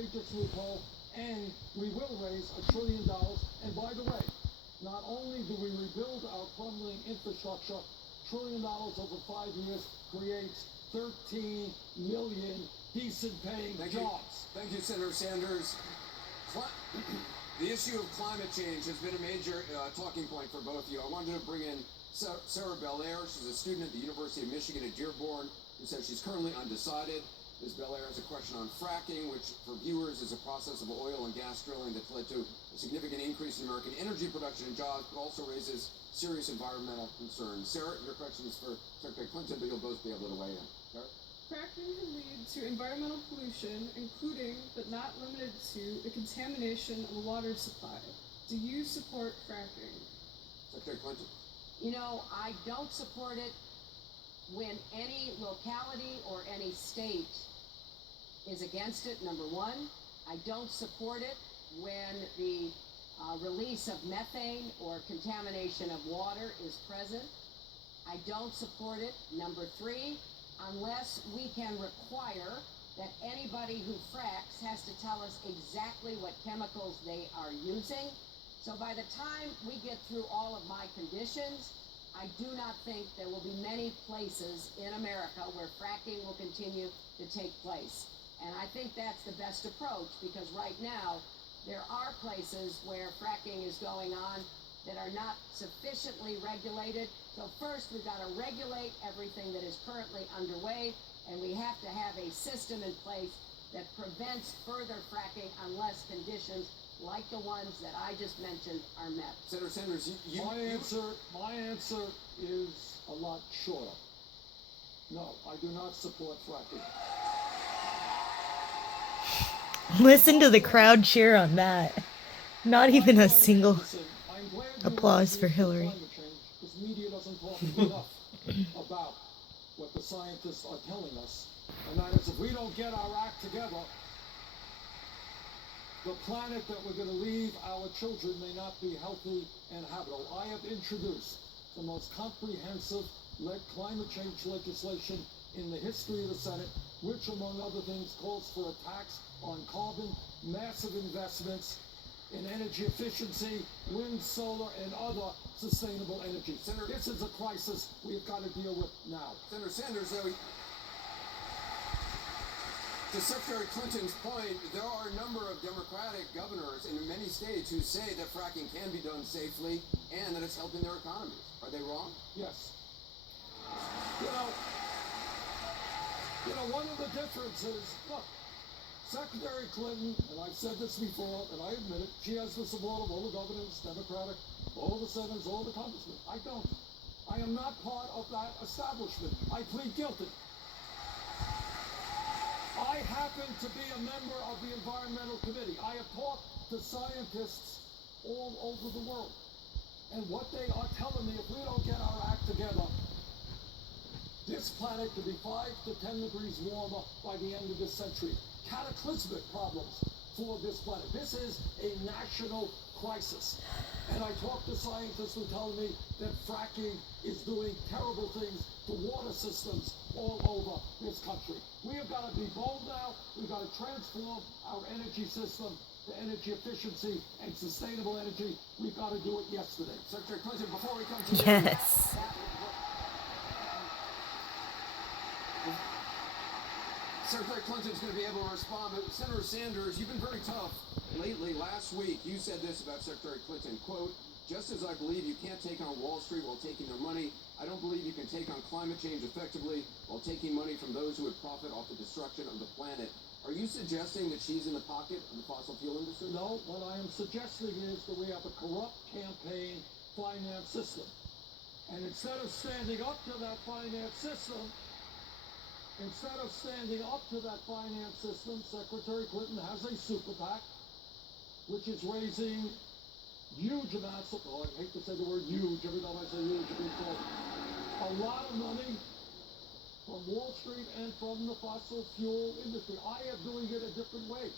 outrageous loophole, and we will raise $1 trillion. And by the way, not only do we rebuild our crumbling infrastructure, $1 trillion over 5 years creates 13 million decent-paying jobs. Thank you, Senator Sanders. The issue of climate change has been a major talking point for both of you. I wanted to bring in Sarah Belair. She's a student at the University of Michigan at Dearborn, who says she's currently undecided. Ms. Belair has a question on fracking, which for viewers is a process of oil and gas drilling that's led to a significant increase in American energy production and jobs, but also raises serious environmental concerns. Sarah, your question is for Secretary Clinton, but you'll both be able to weigh in. Sarah? Fracking can lead to environmental pollution, including, but not limited to, the contamination of a water supply. Do you support fracking? Secretary Clinton? You know, I don't support it when any locality or any state is against it, number one. I don't support it when the release of methane or contamination of water is present. I don't support it, number three, unless we can require that anybody who fracks has to tell us exactly what chemicals they are using. So by the time we get through all of my conditions, I do not think there will be many places in America where fracking will continue to take place. And I think that's the best approach, because right now there are places where fracking is going on that are not sufficiently regulated. So first we've got to regulate everything that is currently underway, and we have to have a system in place that prevents further fracking unless conditions like the ones that I just mentioned are met. Senator Sanders, My answer is a lot shorter. No, I do not support fracking. Listen to the crowd cheer on that. Not even a single applause for Hillary. Because media doesn't talk enough about what the scientists are telling us, and that is if we don't get our act together, the planet that we're going to leave our children may not be healthy and habitable. I have introduced the most comprehensive climate change legislation in the history of the Senate, which, among other things, calls for a tax on carbon, massive investments in energy efficiency, wind, solar, and other sustainable energy. Senator, this is a crisis we've got to deal with now. Senator Sanders, to Secretary Clinton's point, there are a number of Democratic governors in many states who say that fracking can be done safely and that it's helping their economies. Are they wrong? Yes. You know, one of the differences, look, Secretary Clinton, and I've said this before, and I admit it, she has the support of all the governors, Democratic, all the senators, all the congressmen. I don't. I am not part of that establishment. I plead guilty. I happen to be a member of the Environmental Committee. I have talked to scientists all over the world. And what they are telling me, if we don't get our act together, this planet could be 5 to 10 degrees warmer by the end of this century. Cataclysmic problems for this planet. This is a national crisis. And I talk to scientists who tell me that fracking is doing terrible things to water systems all over this country. We have got to be bold now. We've got to transform our energy system to energy efficiency and sustainable energy. We've got to do it yesterday. Secretary Clinton, before we come to you. Yes. Secretary Clinton's going to be able to respond, but Senator Sanders, you've been very tough lately. Last week, you said this about Secretary Clinton, quote, "Just as I believe you can't take on Wall Street while taking their money, I don't believe you can take on climate change effectively while taking money from those who would profit off the destruction of the planet." Are you suggesting that she's in the pocket of the fossil fuel industry? No, what I am suggesting is that we have a corrupt campaign finance system. And instead of standing up to that finance system, Secretary Clinton has a super PAC, which is raising huge amounts of, I hate to say the word huge, every time I say huge, it means a lot of money from Wall Street and from the fossil fuel industry. I am doing it a different way.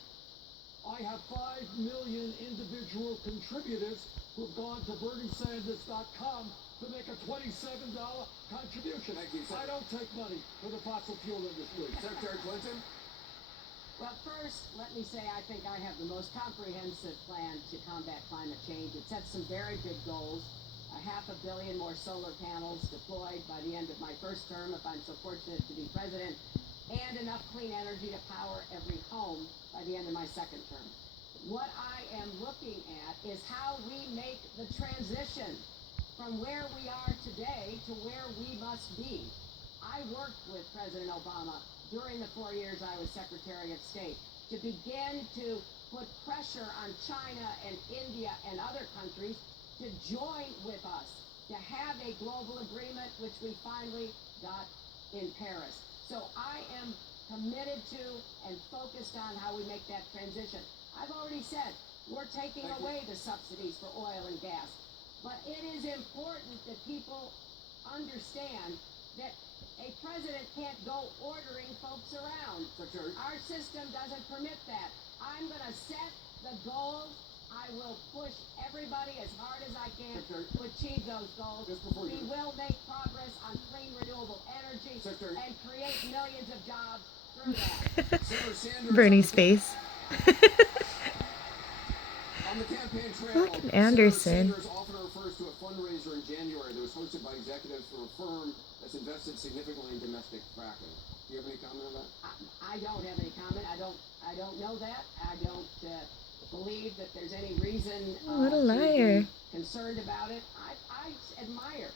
I have 5 million individual contributors who've gone to BernieSanders.com to make a $27 contribution. Thank you, I don't take money from the fossil fuel industry. Secretary Clinton? Well, first, let me say I think I have the most comprehensive plan to combat climate change. It sets some very big goals. 500 million more solar panels deployed by the end of my first term, if I'm so fortunate to be president, and enough clean energy to power every home by the end of my second term. What I am looking at is how we make the transition from where we are today to where we must be. I worked with President Obama during the 4 years I was Secretary of State to begin to put pressure on China and India and other countries to join with us, to have a global agreement, which we finally got in Paris. So I am committed to and focused on how we make that transition. I've already said we're taking away the subsidies for oil and gas. But it is important that people understand that a president can't go ordering folks around. Secretary. Our system doesn't permit that. I'm going to set the goals. I will push everybody as hard as I can Secretary. to achieve those goals. Just before We you- will make progress on clean renewable energy Secretary. and create millions of jobs through that. Senator Sanders. Bernie's face. On the campaign trail, Fucking Anderson. Senator Sanders often refers to a fundraiser in January that was hosted by executives from a firm that's invested significantly in domestic fracking. Do you have any comment on that? I don't have any comment. I don't know that. I don't believe that there's any reason What a to liar. be concerned about it. I admire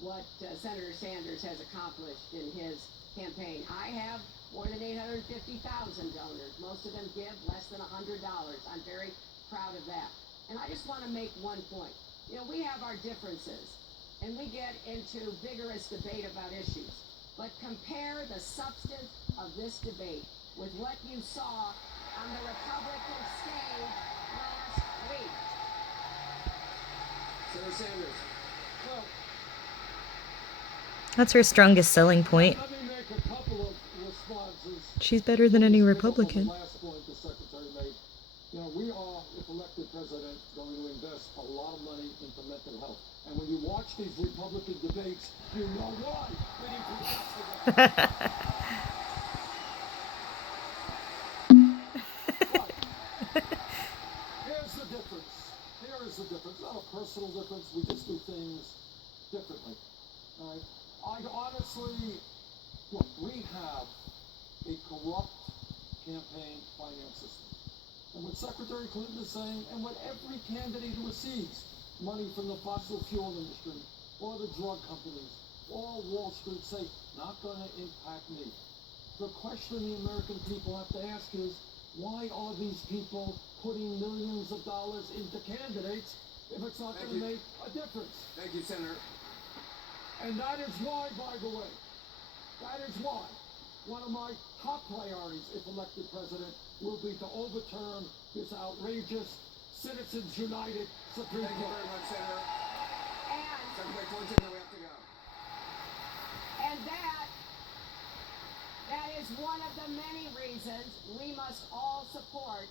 what Senator Sanders has accomplished in his campaign. I have more than 850,000 donors. Most of them give less than $100. I'm very proud of that. And I just want to make one point. You know, we have our differences, and we get into vigorous debate about issues. But compare the substance of this debate with what you saw on the Republican stage last week. Senator Sanders. Well, That's her strongest selling point. let me make a couple of responses. She's better than any Pick up on Republican. The last point the secretary made. You know, we are, if elected president, going to invest a lot of money into mental health. And when you watch these Republican debates, you know why we need to invest in that. Here's the difference. Here is the difference. Not a personal difference. We just do things differently. All right. I honestly, look, we have a corrupt campaign finance system. And what Secretary Clinton is saying, and what every candidate who receives money from the fossil fuel industry, or the drug companies, or Wall Street say, not going to impact me. The question the American people have to ask is, why are these people putting millions of dollars into candidates if it's not Thank going to you. make a difference? Thank you, Senator. And that is why, by the way, that is why one of my top priorities, if elected president, will be to overturn this outrageous Citizens United Supreme Thank you Court. very much, Senator. And Secretary Clinton, then we have to go. And that is one of the many reasons we must all support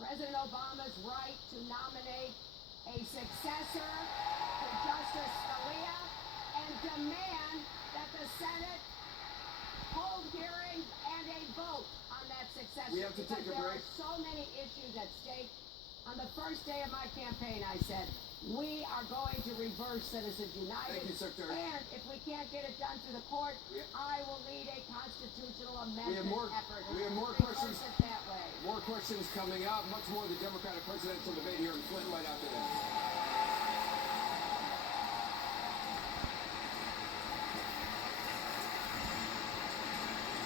President Obama's right to nominate a successor to Justice Scalia and demand that the Senate hold hearings and a vote on that successor. We have to take a because break. there are so many issues at stake. On the first day of my campaign, I said, we are going to reverse Citizens United. Thank you, Secretary. And if we can't get it done through the court, We- I will lead a constitutional amendment We have more to reverse questions. it that way. More questions coming up. Much more of the Democratic presidential debate here in Flint right after this.